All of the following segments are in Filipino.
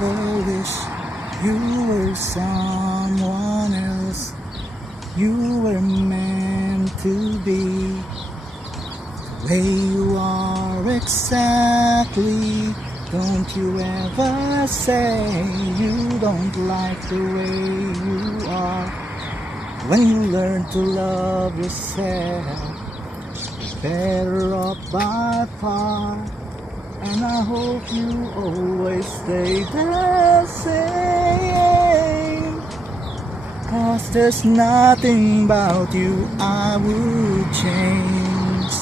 never wish you were someone else. You were meant to be the way you are exactly. Don't you ever say you don't like the way you are. When you learn to love yourself, you're better off by far. And I hope you always stay the same. 'Cause there's nothing about you I would change.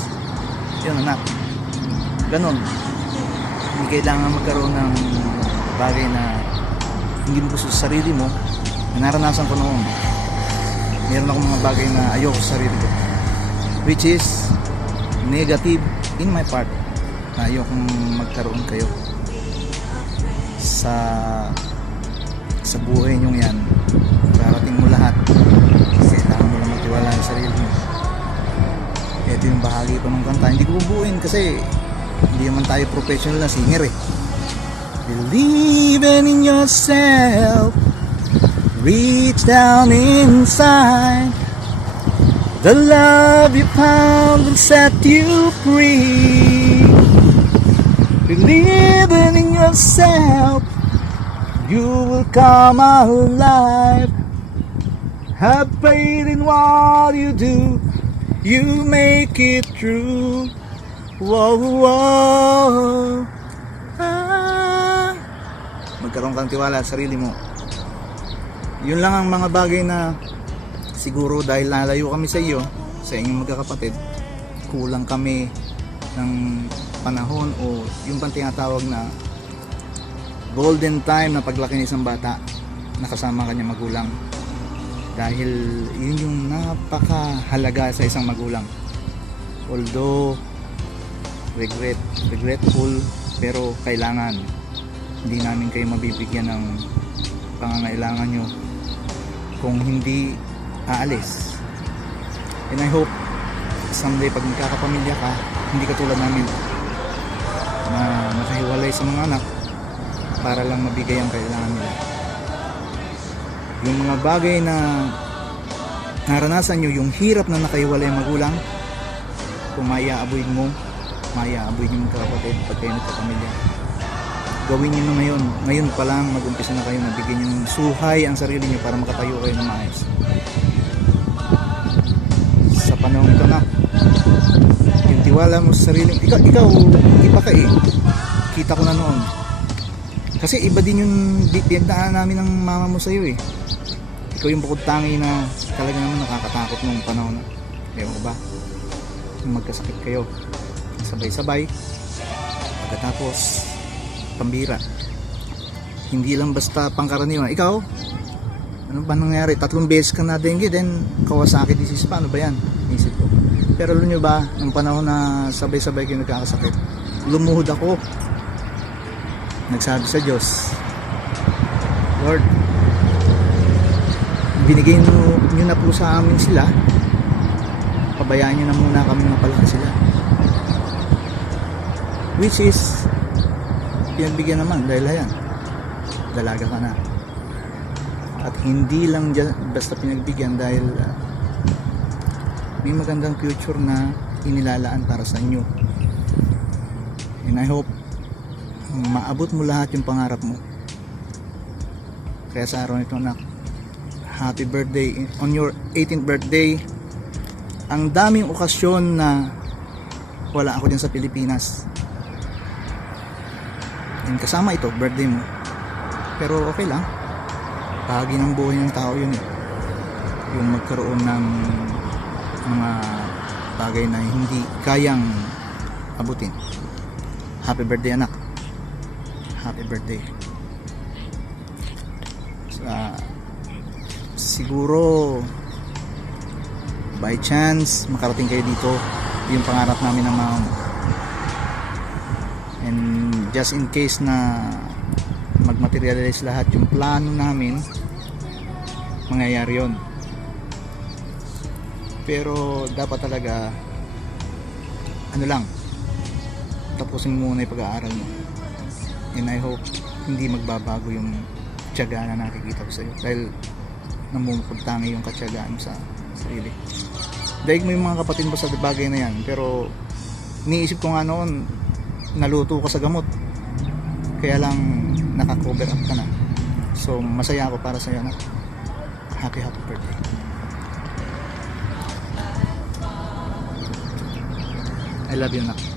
Yan anak. Ganon. Hindi kailangan magkaroon ng bagay na hindi mo gusto sa sarili mo. Naranasan ko noon. Meron akong mga bagay na ayoko sa sarili ko, which is negative in my part, na ayokong magkaroon kayo sa buhay nyong yan. Darating mo lahat, kailangan mo lang magtiwala sa sarili mo. Ito yung bahagi ko ng kanta. Hindi ko bubuuin kasi hindi naman tayo professional na singer eh. Believing in yourself, reach down inside. The love you found will set you free. Believing in yourself, you will come alive. Have faith in what you do, you make it true. Whoa, whoa. Magkaroon kang tiwala sa sarili mo. Yun lang ang mga bagay na siguro dahil nalayo kami sa iyo, sa inyong magkakapatid, kulang kami ng panahon o yung pang tinatawag na golden time na paglaki ng isang bata, nakasama kanya magulang. Dahil yun yung napakahalaga sa isang magulang. Although regretful, pero kailangan. Hindi namin kayo mabibigyan ng pangangailangan nyo kung hindi aalis. And I hope someday pag magkakapamilya ka, hindi katulad namin na nakahiwalay sa mga anak para lang mabigay ang kailangan nila. Yung mga bagay na naranasan nyo, yung hirap na nakahiwalay ang magulang, kung maiaaboy mo, maiaaboy nyo mga kapatid pag kayo nagkapamilya, gawin nyo na ngayon. Ngayon pa lang mag-umpisa na kayo, nabigyan nyo ng suhay ang sarili nyo para makatayo kayo ng maayos. Sa panahon ito na, yung tiwala mo sa sarili, ikaw iba ka eh. Kita ko na noon. Kasi iba din yung pinagdaan namin ng mama mo sa'yo eh. Ikaw yung bukod tangi na talaga naman nakakatakot nung panahon na, ewan ko ba, kung magkasakit kayo sabay-sabay, pagkatapos pambira, hindi lang basta pangkaraniwan. Ikaw, ano ba nangyari? 3 beses ka na dengue, then Kawasaki disease pa, ano ba yan? Isip ko. Pero alam nyo ba, nung panahon na sabay-sabay kayo nagkakasakit, lumuhod ako, nagsabi sa Diyos, Lord, binigay nyo na po sa amin sila, pabayaan nyo na muna kami mapalaki sila. Which is pinagbigyan naman dahil ayan, dalaga ka na. At hindi lang basta pinagbigyan dahil may magandang future na inilalaan para sa inyo. And I hope maabot mo lahat yung pangarap mo. Kaya sa araw nito anak, happy birthday on your 18th birthday. Ang daming okasyon na wala ako dyan sa Pilipinas. And kasama ito, birthday mo. Pero okay lang. Bahagi ng buhay ng tao yun eh. Yung magkaroon ng mga bagay na hindi kayang abutin. Happy birthday anak. Happy birthday. Siguro by chance makarating kayo dito, yung pangarap namin ng mga and just in case na magmaterialize lahat yung plano namin, mangyayari yun. Pero dapat talaga ano lang, tapusin mo muna yung pag-aaral mo. And I hope hindi magbabago yung tiyaga na nakikita ko sa'yo dahil namumukod-tangi yung katyagaan mo sa sarili. Daig mo yung mga kapatid mo sa bagay na yan, pero iniisip ko nga noon, naluto ka sa gamot, kaya lang naka-cover up ka na. So masaya ako para sa'yo, anak. Happy birthday. I love you, anak.